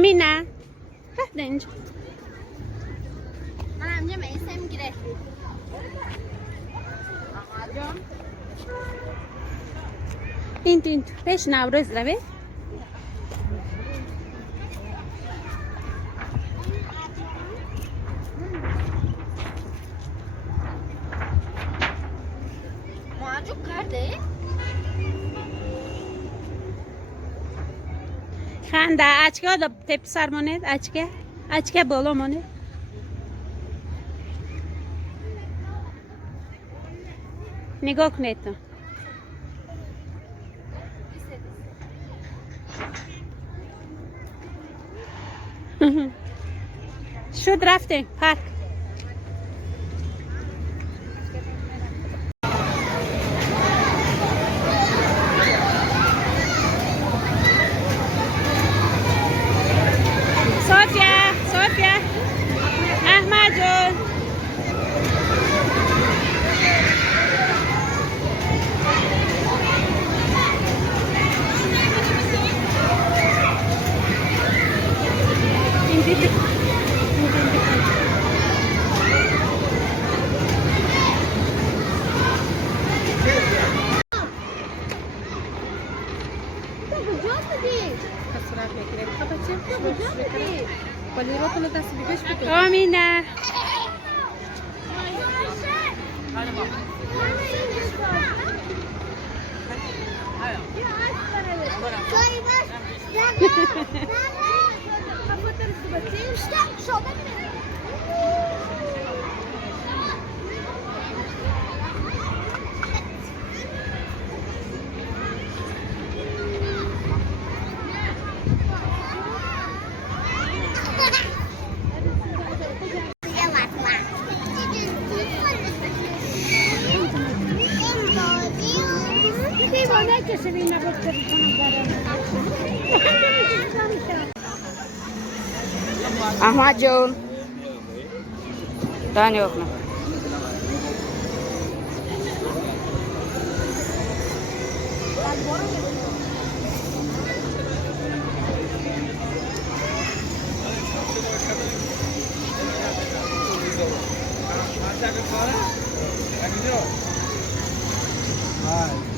آمینا هست اینجا من هم یه میسم گیره جان این پیش نوروز روی معجب کرده خنده اچکه دا تپ سر مانید اچکه بالا مانید نگاه کنید تو شد رفته پارک صوفیا احمد جون آمینه احمد جون دانی بکنم Hi.